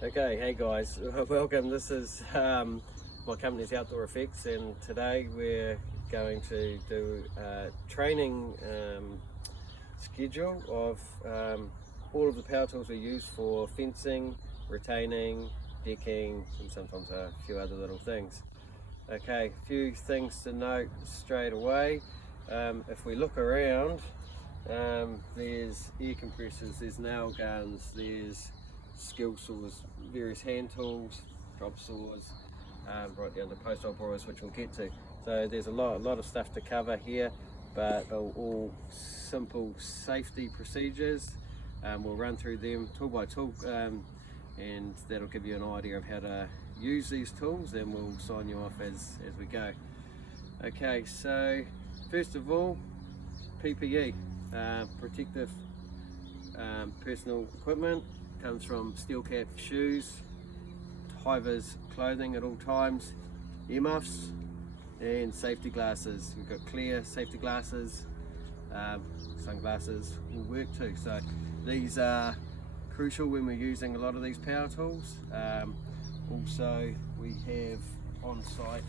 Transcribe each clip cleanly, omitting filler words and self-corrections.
Okay, hey guys, welcome. This is my company's Outdoor Effects, and today we're going to do a training schedule of all of the power tools we use for fencing, retaining, decking, and sometimes a few other little things. Okay, a few things to note straight away. If we look around, there's air compressors, there's nail guns, there's skill saws, various hand tools, drop saws, right down to post hole borers, which we'll get to. So there's a lot of stuff to cover here, but all simple safety procedures. We'll run through them tool by tool, and that'll give you an idea of how to use these tools, and we'll sign you off as we go. Okay, so first of all, PPE, protective personal equipment. Comes from steel cap shoes, high-vis clothing at all times, earmuffs, and safety glasses. We've got clear safety glasses, sunglasses will work too. So these are crucial when we're using a lot of these power tools. Also, we have on site,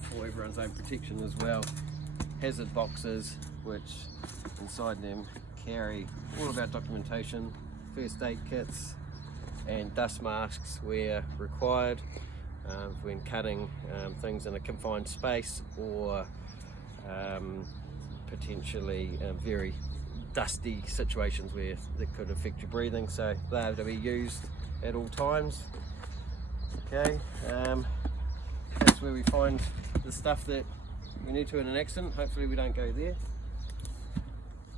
for everyone's own protection as well, hazard boxes, which inside them carry all of our documentation, first aid kits, and dust masks where required, when cutting things in a confined space or potentially very dusty situations where that could affect your breathing. So they're to be used at all times. Okay, that's where we find the stuff that we need to in an accident. Hopefully we don't go there.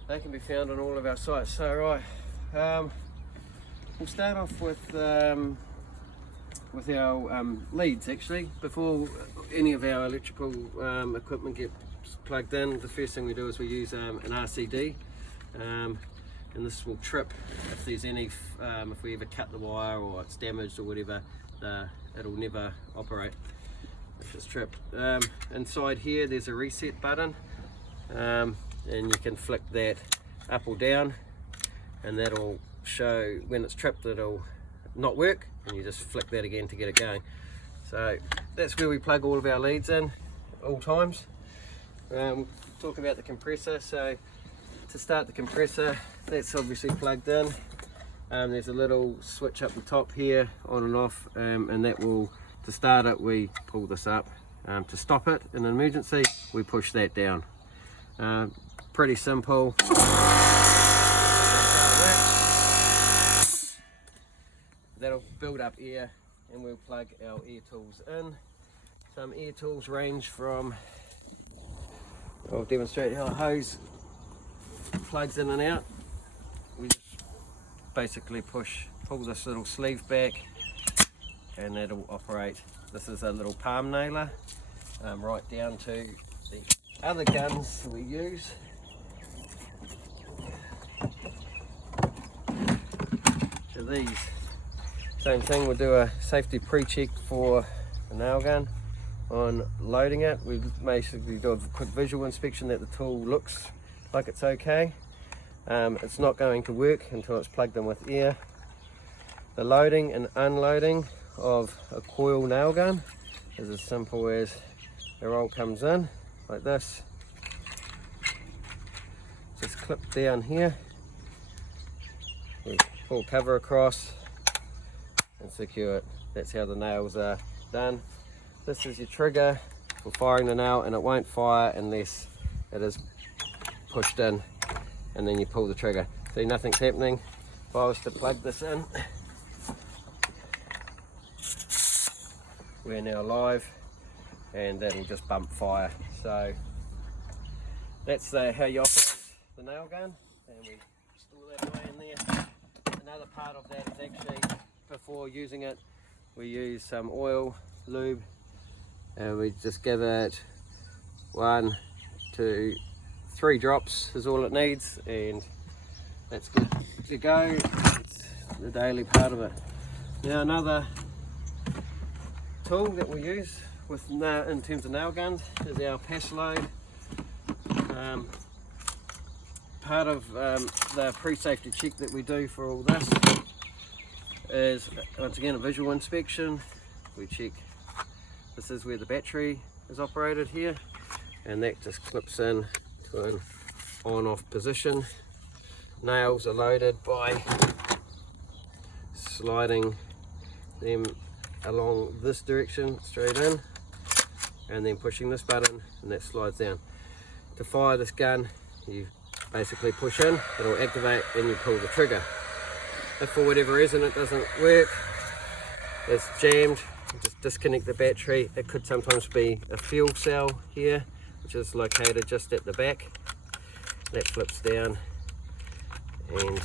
They can be found on all of our sites. So right, we'll start off with our leads. Actually, before any of our electrical equipment gets plugged in, the first thing we do is we use an RCD, and this will trip if there's any, if we ever cut the wire or it's damaged or whatever, it'll never operate if it's tripped. Inside here there's a reset button, and you can flick that up or down, and that'll show when it's tripped it'll not work, and you just flick that again to get it going. So that's where we plug all of our leads in at all times. Talk about the compressor. So to start the compressor, that's obviously plugged in. There's a little switch up the top here, on and off, and that will, to start it, we pull this up. To stop it in an emergency, we push that down. Pretty simple. That'll build up air, and we'll plug our air tools in. Some air tools range from, I'll demonstrate how a hose plugs in and out. We just basically pull this little sleeve back, and that'll operate. This is a little palm nailer, right down to the other guns we use. So these, same thing, we'll do a safety pre-check for the nail gun. On loading it, we basically do a quick visual inspection that the tool looks like it's okay. It's not going to work until it's plugged in with air. The loading and unloading of a coil nail gun is as simple as the roll comes in like this, just clip down here, we pull cover across and secure it. That's how the nails are done. This is your trigger for firing the nail, and it won't fire unless it is pushed in, and then you pull the trigger. See, nothing's happening. If I was to plug this in, we're now live, and that'll just bump fire. So that's how you operate the nail gun, and we store that away in there. Another part of that is actually, before using it, we use some oil, lube, and we just give it 1, 2, 3 drops is all it needs, and that's good to go. It's the daily part of it. Now another tool that we use in terms of nail guns is our pass load. Part of the pre-safety check that we do for all this is once again a visual inspection. We check, this is where the battery is operated here, and that just clips in to an on-off position. Nails are loaded by sliding them along this direction straight in, and then pushing this button, and that slides down. To fire this gun, you basically push in, it'll activate, and you pull the trigger. If for whatever reason it doesn't work, it's jammed, just disconnect the battery. It could sometimes be a fuel cell here, which is located just at the back. That flips down and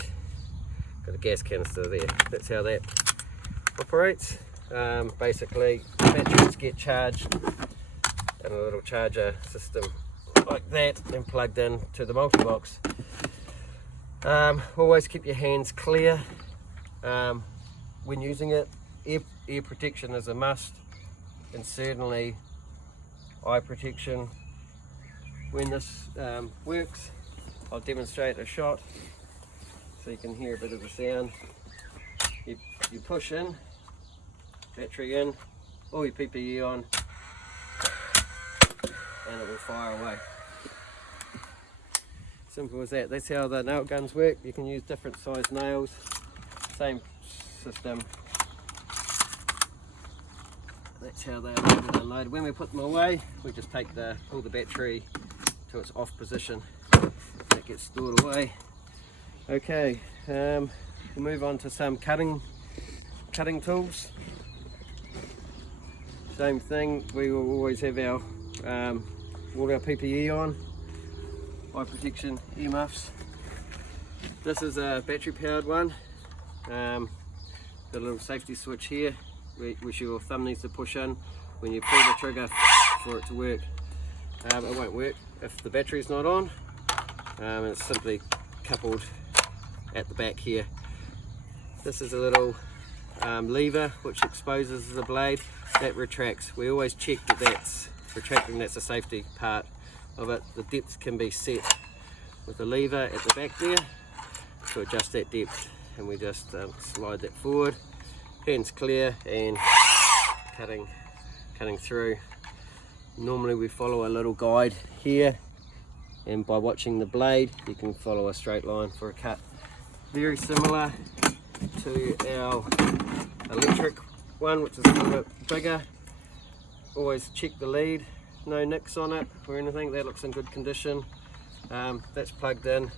got a gas canister there. That's how that operates. Basically, batteries get charged in a little charger system like that and plugged in to the multi-box. Always keep your hands clear when using it. Ear protection is a must, and certainly eye protection when this works. I'll demonstrate a shot so you can hear a bit of the sound. You push in, battery in, all your PPE on, and it will fire away. Simple as that. That's how the nail guns work. You can use different size nails, same system. That's how they are loaded and unloaded. When we put them away, we just pull the battery to its off position. That gets stored away. Okay, we'll move on to some cutting tools. Same thing, we will always have all our PPE on, eye protection, earmuffs. This is a battery powered one. Got a little safety switch here, which your thumb needs to push in when you pull the trigger for it to work. It won't work if the battery's not on, and it's simply coupled at the back here. This is a little lever which exposes the blade. That retracts. We always check that that's retracting. That's a safety part of it. The depth can be set with the lever at the back there to adjust that depth, and we just slide that forward. Hands clear and cutting through. Normally we follow a little guide here, and by watching the blade you can follow a straight line for a cut. Very similar to our electric one, which is a little bit bigger. Always check the lead, no nicks on it or anything. That looks in good condition. That's plugged in.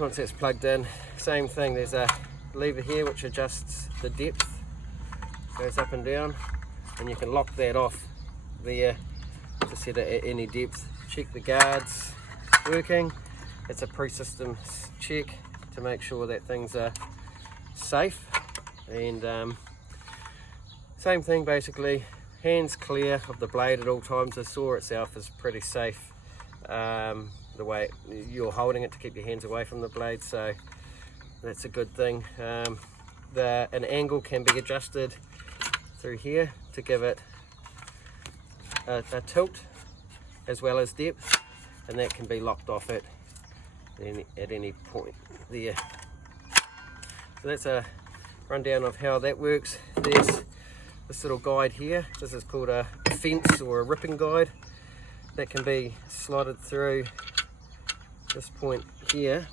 Once that's plugged in, same thing, there's a lever here which adjusts the depth, goes up and down, and you can lock that off there to set it at any depth. Check the guards working. It's a pre-system check to make sure that things are safe, and same thing basically, hands clear of the blade at all times. The saw itself is pretty safe, the way you're holding it to keep your hands away from the blade, so that's a good thing. An angle can be adjusted through here to give it a tilt as well as depth, and that can be locked off at any point there. So that's a rundown of how that works. There's this little guide here. This is called a fence or a ripping guide. That can be slotted through this point here.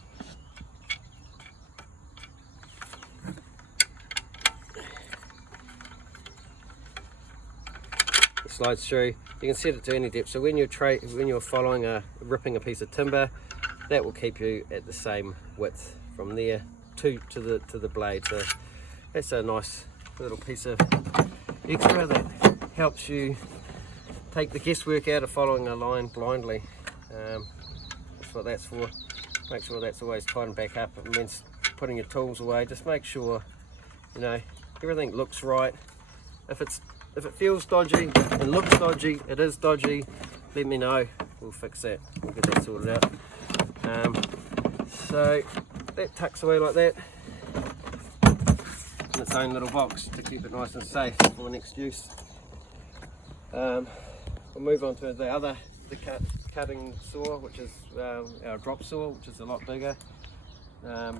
It slides through. You can set it to any depth. So when you're ripping a piece of timber, that will keep you at the same width from there to the blade. So that's a nice little piece of extra that helps you take the guesswork out of following a line blindly. That's what that's for. Make sure that's always tightened back up, and when putting your tools away, just make sure everything looks right. If it feels dodgy and looks dodgy, it is dodgy, let me know. We'll fix that. We'll get that sorted out. So that tucks away like that in its own little box to keep it nice and safe for next use. We'll move on to the cutting saw, which is our drop saw, which is a lot bigger.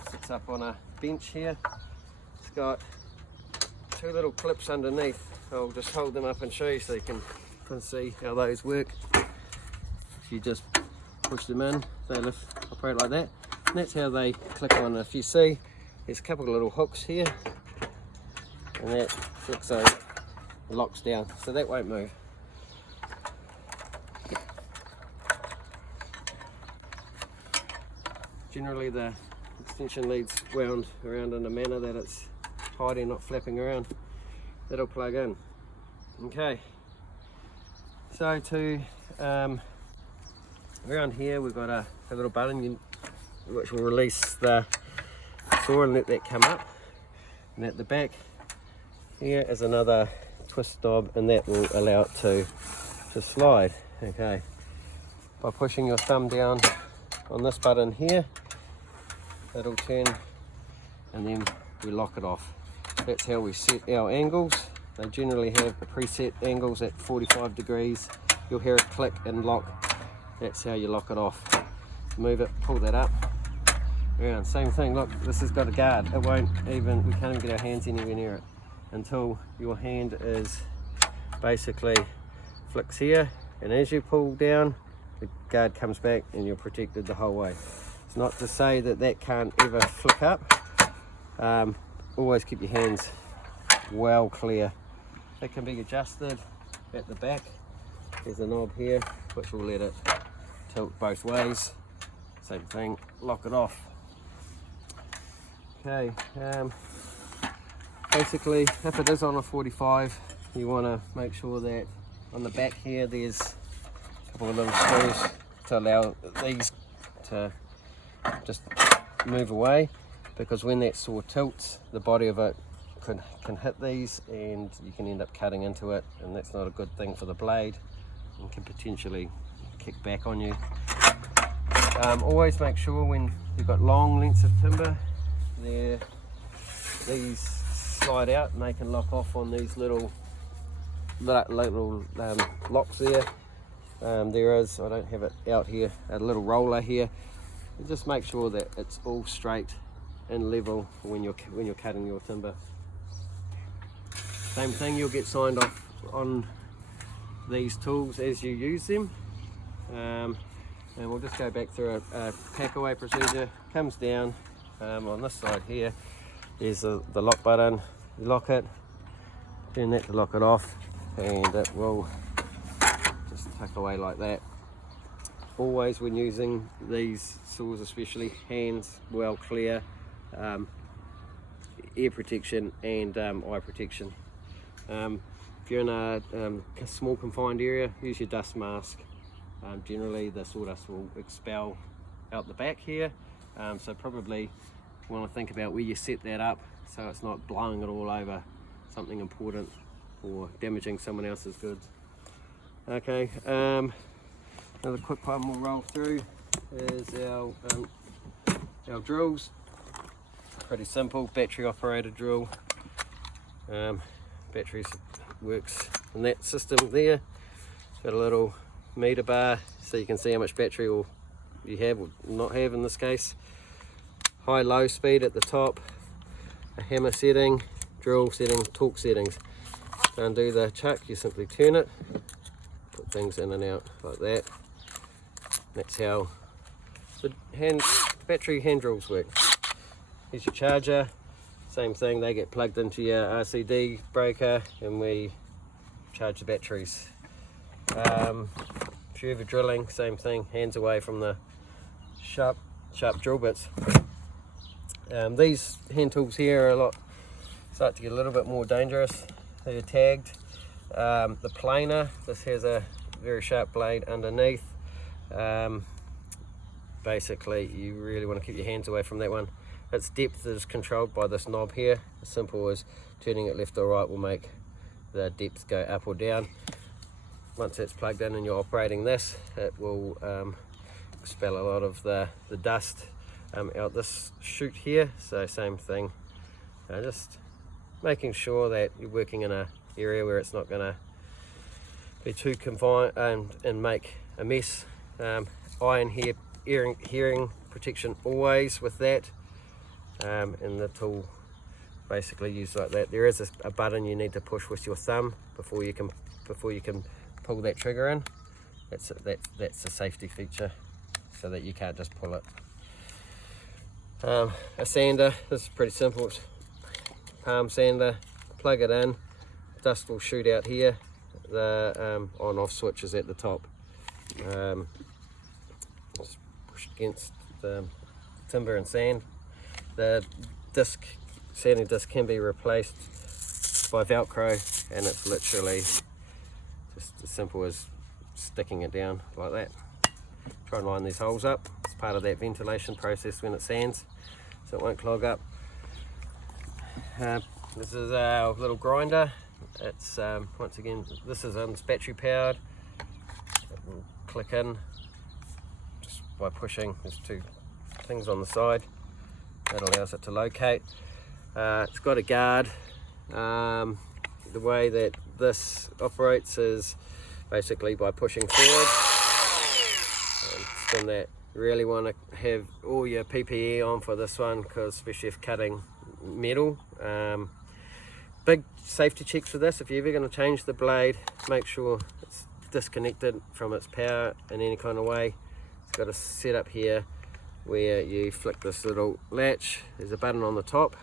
Sits up on a bench here. It's got two little clips underneath. I'll just hold them up and show you so you can see how those work. If you just push them in, they operate like that, and that's how they click on. If you see, there's a couple of little hooks here, and that flicks on, locks down, so that won't move. Generally the extension lead's wound around in a manner that it's tidy, not flapping around. That'll plug in. Okay, so to around here we've got a little button which will release the saw and let that come up, and at the back here is another twist knob, and that will allow it to slide. Okay, by pushing your thumb down on this button here, it'll turn, and then we lock it off. That's how we set our angles. They generally have the preset angles at 45 degrees. You'll hear it click and lock. That's how you lock it off. Move it, pull that up, around. Same thing, look, this has got a guard. It won't even, we can't even get our hands anywhere near it until your hand is basically flicks here, and as you pull down, the guard comes back and you're protected the whole way. It's not to say that that can't ever flick up. Always keep your hands well clear. It can be adjusted at the back. There's a knob here which will let it tilt both ways. Same thing, lock it off. Okay, basically if it is on a 45, you want to make sure that on the back here there's a couple of little screws to allow these to just move away, because when that saw tilts, the body of it can hit these and you can end up cutting into it, and that's not a good thing for the blade and can potentially kick back on you. Always make sure when you've got long lengths of timber, these slide out and they can lock off on these little locks there. There is, I don't have it out here, a little roller here. You just make sure that it's all straight and level when you're cutting your timber. Same thing, you'll get signed off on these tools as you use them. And we'll just go back through a pack away procedure. Comes down on this side here, there's the lock button. You lock it, turn that to lock it off, and it will just tuck away like that. Always when using these saws, especially, hands well clear, ear protection and eye protection. If you're in a small confined area, use your dust mask. Generally the sawdust will expel out the back here, so probably want to think about where you set that up so it's not blowing it all over something important or damaging someone else's goods. Okay, another quick one we'll roll through is our drills. Pretty simple, battery operated drill. Batteries works in that system there. Got a little meter bar so you can see how much battery you have or not have in this case. High low speed at the top, a hammer setting, drill setting, torque settings. To undo the chuck, you simply turn it, put things in and out like that. That's how the battery hand drills work. Here's your charger, same thing, they get plugged into your RCD breaker and we charge the batteries. If you're ever drilling, same thing, hands away from the sharp drill bits. These hand tools here start to get a little bit more dangerous. They're tagged. The planer, this has a very sharp blade underneath. Basically you really want to keep your hands away from that one. Its depth is controlled by this knob here. As simple as turning it left or right will make the depth go up or down. Once it's plugged in and you're operating this, it will expel a lot of the dust out this chute here. So same thing, just making sure that you're working in an area where it's not going to be too confined and make a mess. Eye and hearing protection always with that, and the tool basically used like that. There is a button you need to push with your thumb before you can pull that trigger in. That's a safety feature, so that you can't just pull it. A sander, this is pretty simple. It's palm sander, plug it in, dust will shoot out here. The on-off switch is at the top. Just push against the timber and sand. The sanding disc can be replaced by Velcro, and it's literally just as simple as sticking it down like that. Try and line these holes up. It's part of that ventilation process when it sands, so it won't clog up. This is our little grinder. It's once again, this is battery powered. It will click in just by pushing. There's two things on the side that allows it to locate. It's got a guard. The way that this operates is basically by pushing forward and spin that. You really want to have all your PPE on for this one, because especially if cutting metal. Big safety checks for this: if you're ever going to change the blade, make sure it's disconnected from its power in any kind of way. It's got a setup here where you flick this little latch. There's a button on the top.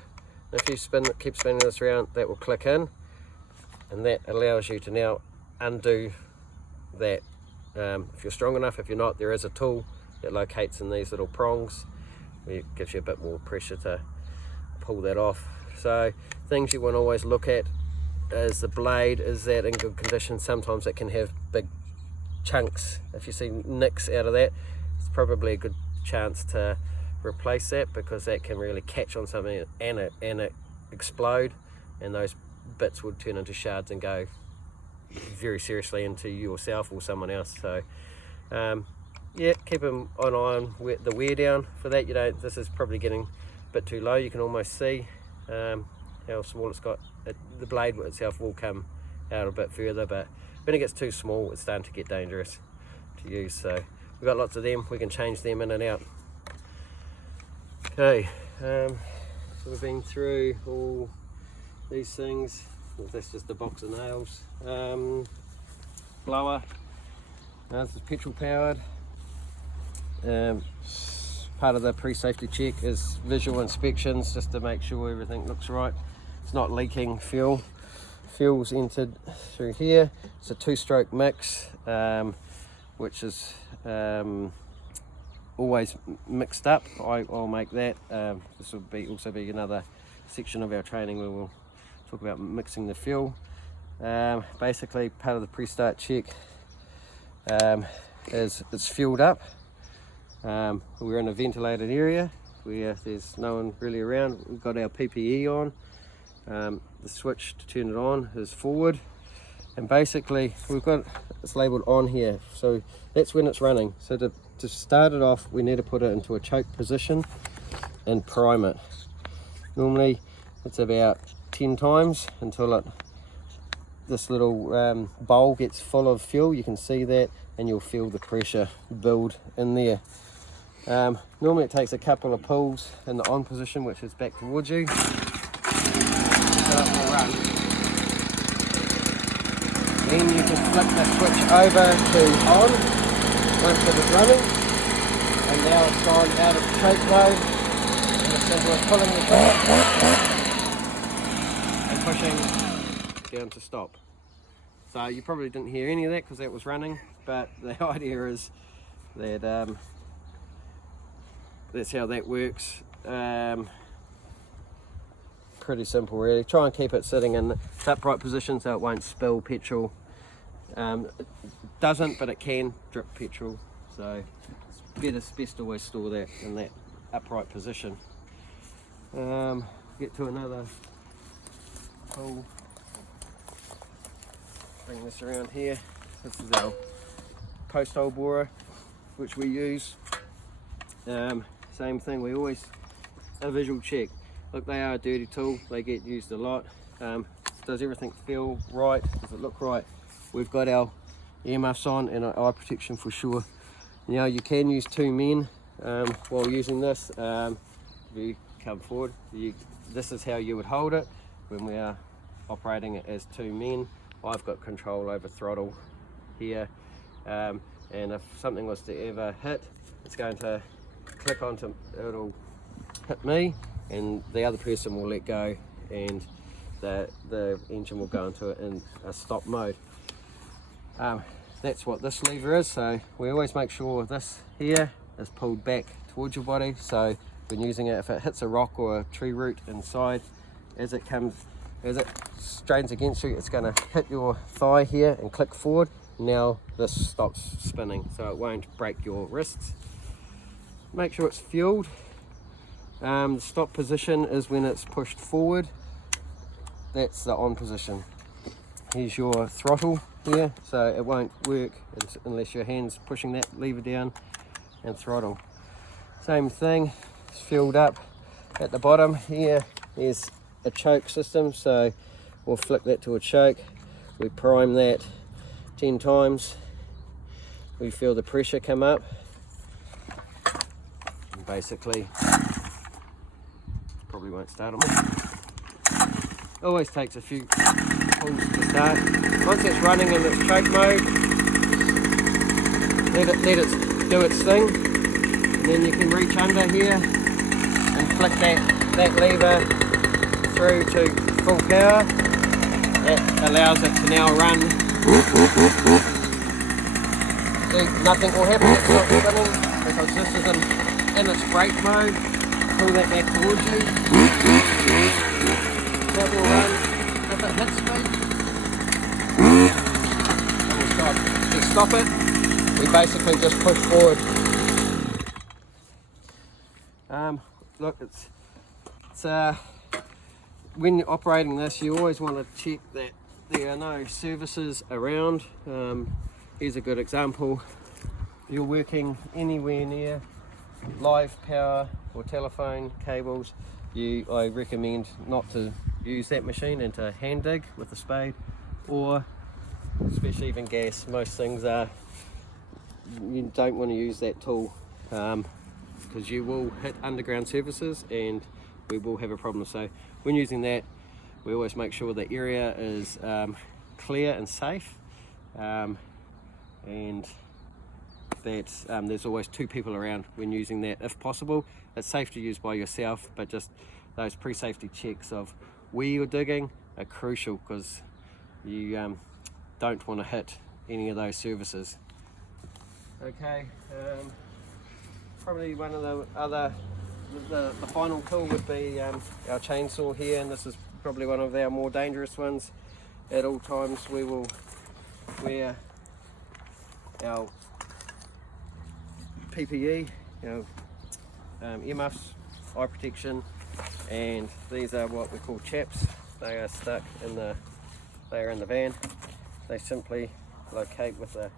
If you keep spinning this around, that will click in, and that allows you to now undo that. If you're strong enough. If you're not, there is a tool that locates in these little prongs, where it gives you a bit more pressure to pull that off. So things you want to always look at is the blade, is that in good condition? Sometimes it can have big chunks. If you see nicks out of that, it's probably a good chance to replace that, because that can really catch on something and it explode, and those bits would turn into shards and go very seriously into yourself or someone else. So yeah, keep an eye on the wear down for that. This is probably getting a bit too low. You can almost see how small it's got. The blade itself will come out a bit further, but when it gets too small, it's starting to get dangerous to use. So we've got lots of them. We can change them in and out. Okay, so we've been through all these things. That's just a box of nails. Blower. This is petrol powered. Part of the pre-safety check is visual inspections, just to make sure everything looks right. It's not leaking fuel. Fuel's entered through here. It's a 2-stroke mix, which is always mixed up. I'll make that. This will also be another section of our training where we'll talk about mixing the fuel. Basically, part of the pre-start check is it's fueled up. We're in a ventilated area where there's no one really around. We've got our PPE on. The switch to turn it on is forward, and basically we've got it's labeled on here, so that's when it's running. So to start it off, we need to put it into a choke position and prime it. Normally it's about 10 times until this little bowl gets full of fuel. You can see that, and you'll feel the pressure build in there. Normally it takes a couple of pulls in the on position, which is back towards you. Run. Then you can flip the switch over to on once it is running, and now it's gone out of choke mode, and it's simple as pulling the trigger and pushing down to stop. So you probably didn't hear any of that because that was running, but the idea is that that's how that works. Pretty simple really. Try and keep it sitting in the upright position so it won't spill petrol. It doesn't, but it can drip petrol, so it's best to always store that in that upright position. Get to another hole. Bring this around here. This is our post hole borer, which we use. Same thing, we always a visual check. Look, they are a dirty tool, they get used a lot. Does everything feel right? Does it look right? We've got our earmuffs on and our eye protection for sure. Now you can use 2 men while using this. If you come forward, you this is how you would hold it when we are operating it as two men. I've got control over throttle here, and if something was to ever hit, it's going to click onto, it'll hit me and the other person will let go, and the engine will go into it in a stop mode. That's what this lever is, so we always make sure this here is pulled back towards your body, so when using it, if it hits a rock or a tree root inside, as it strains against you, it's going to hit your thigh here and click forward. Now this stops spinning, so it won't break your wrists. Make sure it's fueled. The stop position is when it's pushed forward. That's the on position. Here's your throttle here, so it won't work unless your hand's pushing that lever down and throttle. Same thing, it's fueled up. At the bottom here is a choke system, so we'll flick that to a choke. We prime that 10 times. We feel the pressure come up. And basically, probably won't start on me. Always takes a few pulls to start. Once it's running in its choke mode, let it do its thing. And then you can reach under here and flick that lever through to full power. That allows it to now run. See, nothing will happen, it's not spinning because this is in its brake mode. Pull that back towards you. That will run. If it hits me, it will stop. If you stop it, we basically just push forward. Look, it's when you're operating this, you always want to check that there are no services around. Here's a good example. You're working anywhere near live power or telephone cables, I recommend not to use that machine and to hand dig with a spade, or especially even gas. Most things are, you don't want to use that tool because you will hit underground surfaces and we will have a problem. So when using that, we always make sure the area is clear and safe, and that there's always two people around when using that if possible. It's safe to use by yourself, but just those pre-safety checks of where you're digging are crucial because you don't want to hit any of those surfaces. Okay, probably one of the other, the final tool would be our chainsaw here, and this is probably one of our more dangerous ones. At all times we will wear our PPE, earmuffs, eye protection, and these are what we call chaps. They are stuck in the van. They simply locate with a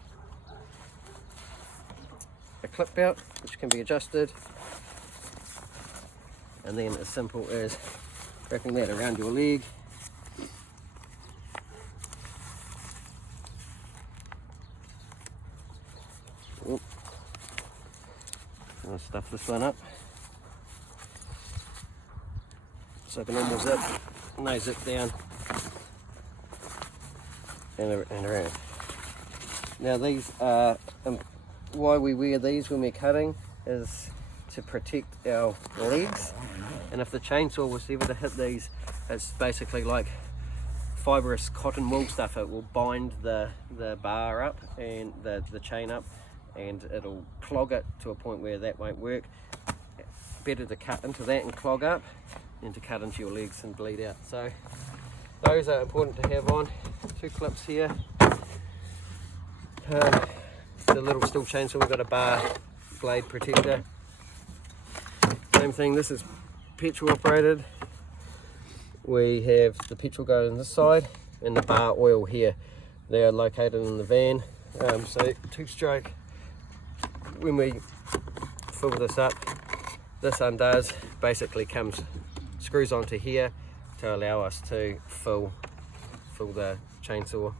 clip belt which can be adjusted, and then as simple as wrapping that around your leg. I'll stuff this one up. It's like a normal zip, no zip down and around. Now these are, why we wear these when we're cutting is to protect our legs, and if the chainsaw was ever to hit these, it's basically like fibrous cotton wool stuff. It will bind the bar up and the chain up, and it'll clog it to a point where that won't work. Better to cut into that and clog up than to cut into your legs and bleed out. So those are important to have on. Two clips here. The little steel chainsaw, we've got a bar blade protector. Same thing, this is petrol operated. We have the petrol going on this side and the bar oil here. They are located in the van. So two-stroke, when we fill this up, this undoes, basically screws onto here to allow us to fill the chainsaw,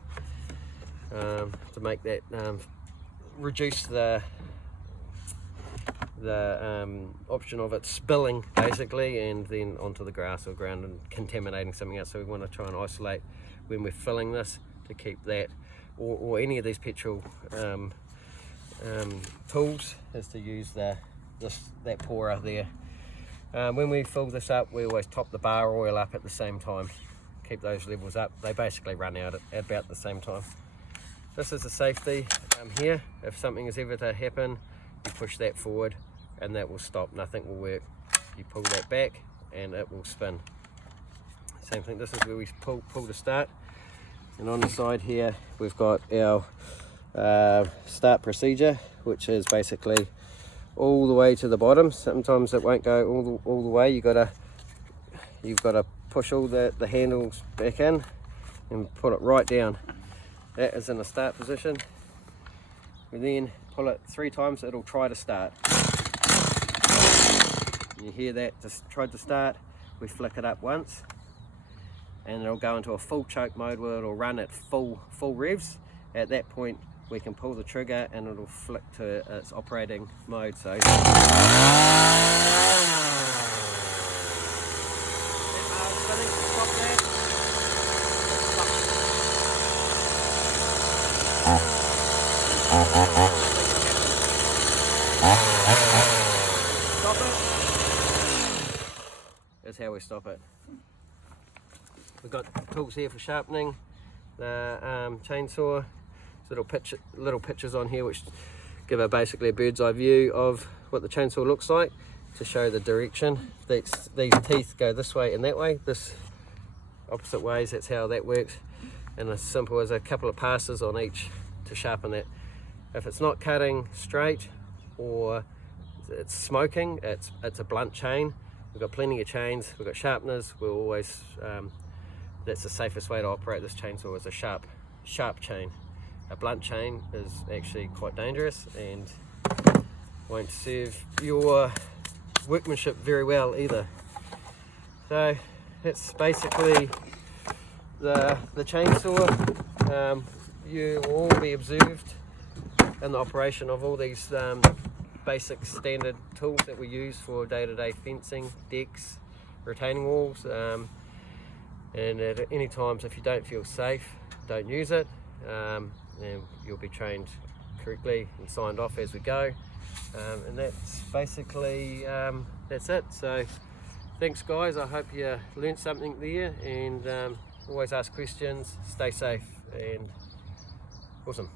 to make that reduce the option of it spilling basically and then onto the grass or ground and contaminating something else. So we want to try and isolate when we're filling this to keep that, or any of these petrol tools, is to use that pourer there. When we fill this up, we always top the bar oil up at the same time, keep those levels up. They basically run out at about the same time. This is the safety here. If something is ever to happen, you push that forward and that will stop, nothing will work. You pull that back and it will spin. Same thing, this is where we pull to start. And on the side here, we've got our start procedure, which is basically all the way to the bottom. Sometimes it won't go all the way. You've got to push all the handles back in and put it right down. That is in the start position. We then pull it 3 times, it'll try to start. You hear that, just tried to start. We flick it up once and it'll go into a full choke mode where it'll run at full revs. At that point we can pull the trigger and it'll flick to its operating mode. So stop it. That's how we stop it. We've got tools here for sharpening, the chainsaw, little pictures on here which give basically a bird's eye view of what the chainsaw looks like to show the direction. These teeth go this way and that way, this opposite ways, that's how that works. And as simple as a couple of passes on each to sharpen that. If it's not cutting straight or it's smoking, it's a blunt chain. We've got plenty of chains, we've got sharpeners. We'll always that's the safest way to operate this chainsaw, is a sharp chain. A blunt chain is actually quite dangerous and won't serve your workmanship very well either. So that's basically the chainsaw. You will all be observed in the operation of all these basic standard tools that we use for day-to-day fencing, decks, retaining walls. And at any times, if you don't feel safe, don't use it, and you'll be trained correctly and signed off as we go. And that's basically that's it. So thanks guys, I hope you learned something there, and always ask questions, stay safe, and awesome.